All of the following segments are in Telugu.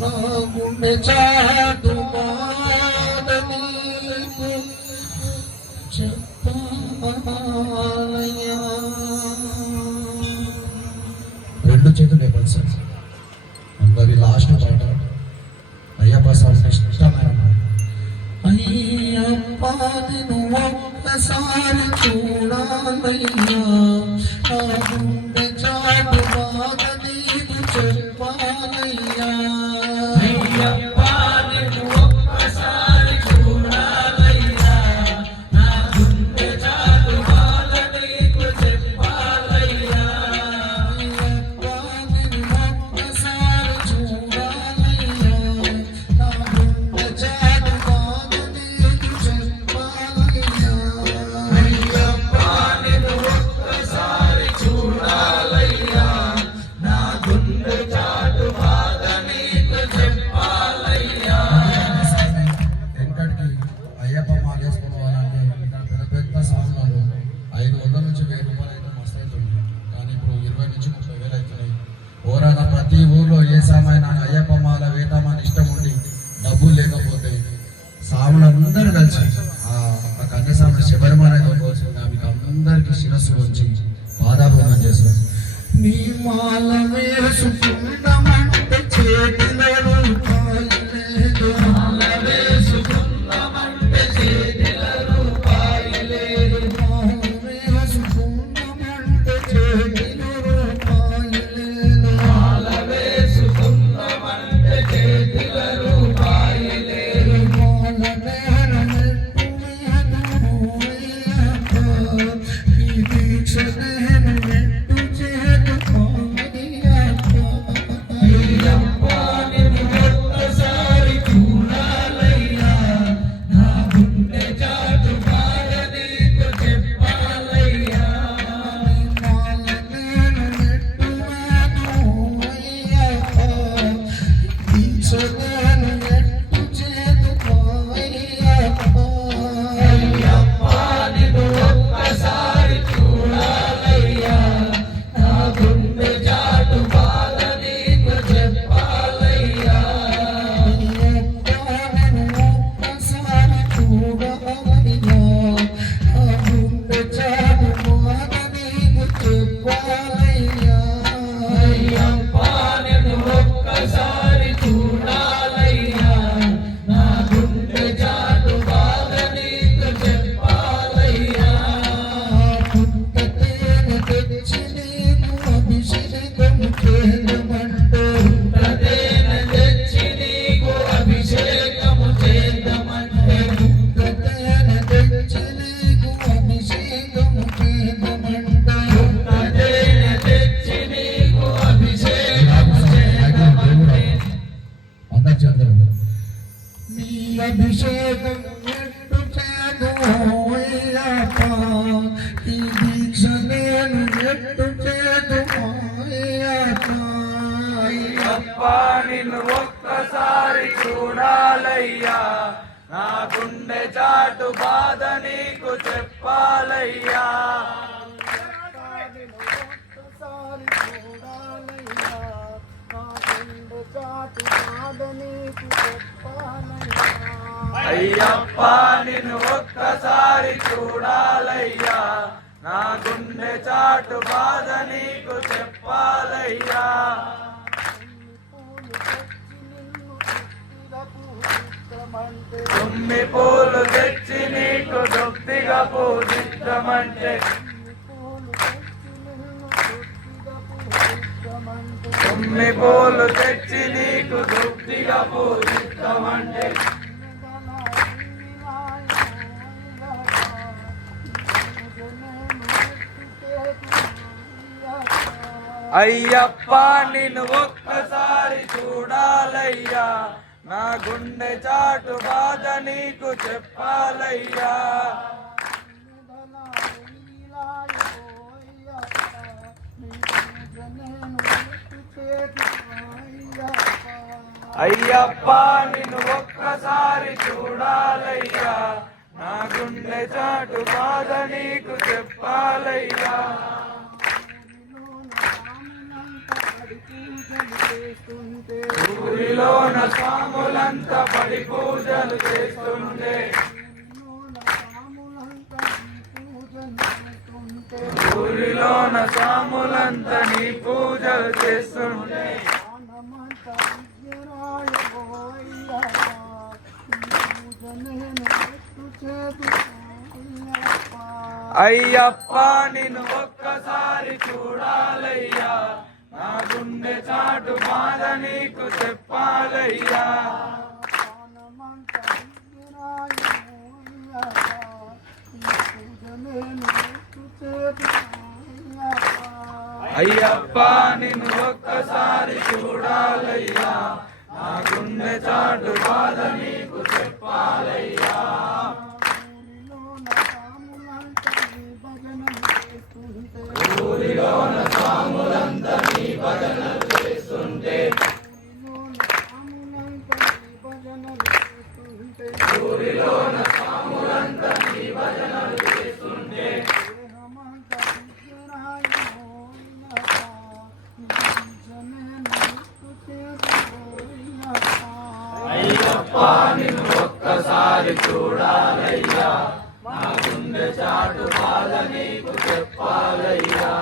నా గుండె చాటు బాధ నీకు చెప్పాలయ్యా. రెండు చేతులు లేపాలి సార్. అందరి లాస్ట్ పాట అయ్యప్ప స్వామి ఇష్టమైన అయ్యప్ప నిన్ను ఒక్కసారి చూడాలయ్యా. నా గుండె చాటు బాధ నీకు చెప్పాలయ్యా. అయ్యప్ప నిన్ను ఒక్కసారి చూడాలయ్యా. నా గుండె చాటు బాధ నీకు చెప్పాలయ్యా. అయ్యప్ప నిన్ను ఒక్కసారి చూడాలయ్యా. నా గుండె చాటు బాధ నీకు చెప్పాలయ్యా. అయ్యప్ప నిన్ను ఒక్కసారి చూడాలయ్యా. నా గుండె చాటు బాధ నీకు చెప్పాలయ్యా. వెంకటికి అయ్యప్ప మాలేసుకోవాలంటే ఇక్కడ పెద్ద పెద్ద సామాన్లు 500 నుంచి 1000 రూపాయలు అయితే మస్తు అవుతుంది. కానీ ఇప్పుడు 20 నుంచి 30,000 అవుతున్నాయి. ఓరాగా ప్రతి ఊర్లో ఏ సామాన్ అయ్యప్ప మాల వేద్దామని ఇష్టం ఉండి డబ్బులు లేకపోతే సాములందరూ కలిసి ఆ కన్యస్వామి శబరిమల కోల్పోతుంది. మీకు అందరికీ శిరస్సు వచ్చి పాదాభివందనం చేస్తారు. నీ మాల వేసుకున్నామంటే చేతిలో రూపాయలు లేదు. మాల వేసుకున్నామంటే చేతిలో రూపాయలు లేదు. మాల వేసుకున్నామంటే చేతిలో రూపాయలు లేదు. మాల వేసుకున్నామంటే చేతిలో రూపాయలు లేదు. మాల నేనెట్టు మీద ఈ దీక్ష నేనెట్టు అయ్యప్ప నిన్ను ఒక్కసారి చూడాలయ్యా. నా గుండె చాటు బాధ నీకు చెప్పాలయ్యా. మాల నేను నెట్టువాను అయ్యప్ప. దీక్ష నేను నెట్టు చేతుకో అయ్యప్ప. అయ్యప్ప నిన్ను ఒక్కసారి చూడాలయ్యా. నా గుండె చాటు బాధ నీకు చెప్పాలయ్యా. అయ్యప్ప నిన్ను ఒక్కసారి చూడాలయ్యా. నా గుండె చాటు బాధ నీకు చెప్పాలయ్యా. అయ్యప్ప నిన్ను ఒక్కసారి చూడాలయ్యా. నా గుండె చాటు బాధ నీకు చెప్పాలయ్యా. పుట్టతేనె తెచ్చి నీకు అభిషేకం చేద్దామంటే. పుట్టతేనె తెచ్చి నీకు అభిషేకము చేద్దామంటే. పుట్టతేనె తెచ్చి నీకు అభిషేకము చేద్దామంటే. పుట్టతేనె తెచ్చి నీకు అభిషేకము చేద్దామంటే. నీ అభిషేకం ఎట్టు చేదు అయ్యప్ప. ఈ దీక్ష నేను ఎట్టు చేదు అయ్యప్ప. అయ్యప్ప నిన్ను ఒక్కసారి చూడాలయ్యా. నా గుండె చాటు బాధ నీకు చెప్పాలయ్యా. అయ్యప్ప నిన్ను ఒక్కసారి చూడాలయ్యా. నా గుండె చాటు బాధ నీకు చెప్పాలయ్యా. తుమ్మి పూలు తెచ్చి నీకు తృప్తిగా పూజిద్దామంటే. తుమ్మి పూలు తెచ్చి నీకు తృప్తిగా పూజిద్దామంటే. అయ్యప్ప నిన్ను ఒక్కసారి చూడాలయ్యా. నా గుండె చాటు బాధ నీకు చెప్పాలయ్యా. అయ్యప్ప నిన్ను ఒక్కసారి చూడాలయ్యా. నా గుండె చాటు బాధ నీకు చెప్పాలయ్యా. ఊరిలోన స్వాములంతా పడి పూజలు చేస్తుంటే ఊరిలోన స్వాములంతా నీ పూజలు చేస్తుంటే అయ్యప్ప నిన్ను ఒక్కసారి చూడాలయ్యా, నా గుండె చాటు బాధ నీకు చెప్పాలయ్యా. అయ్యప్ప నిన్ను ఒక్కసారి చూడాలయ్యా, నా గుండె చాటు బాధ నీకు చెప్పాలయ్యా. ఊరిలోన స్వాములంతా నీ భజనలు చేస్తుంటే ఊరిలోన స్వాములంతా నీ భజనలు చేస్తుంటే అయ్యప్ప నిన్ను ఒక్కసారి చూడాలయ్యా, నా గుండె చాటు బాధ నీకు చెప్పాలయ్యా.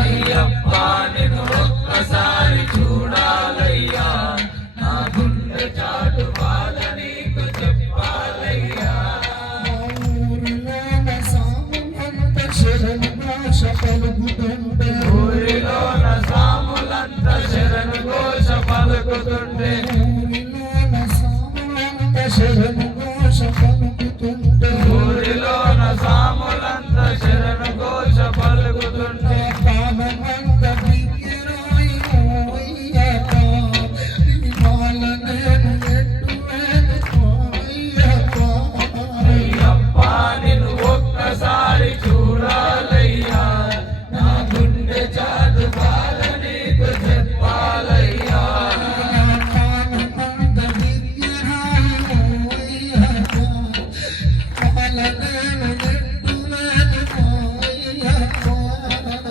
అయ్యప్ప నిన్ను ఒక్కసారి చూడాలయ్యా, నా గుండె చాటు బాధ నీకు చెప్పాలయ్యా. ఊరిలోన సాములంతా శరణు ఘోష పలుకుతుంటే ఊరిలోన సాములంతా శరణు ఘోష పలుకుతుంటే అయ్యప్ప నిన్ను ఒక్కసారి చూడాలయ్యా, నా గుండె చాటు బాధ నీకు చెప్పాలయ్యా.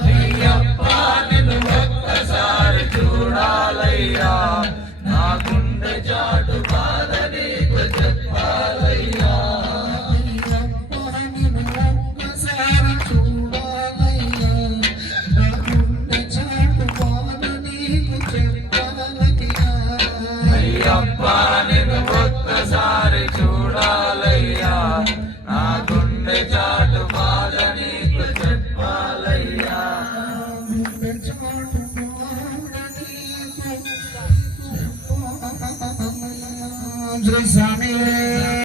అయ్యప్ప నిన్ను ఒక్కసారి చూడాలయ్యా, నా గుండె చాటు బాధ నీకు చెప్పాలయ్యా. అయ్యప్ప నిన్ను ఒక్కసారి చూడాలయ్యా, నా గుండె చాటు బాధ నీకు చెప్పాలయ్యా. స్వామి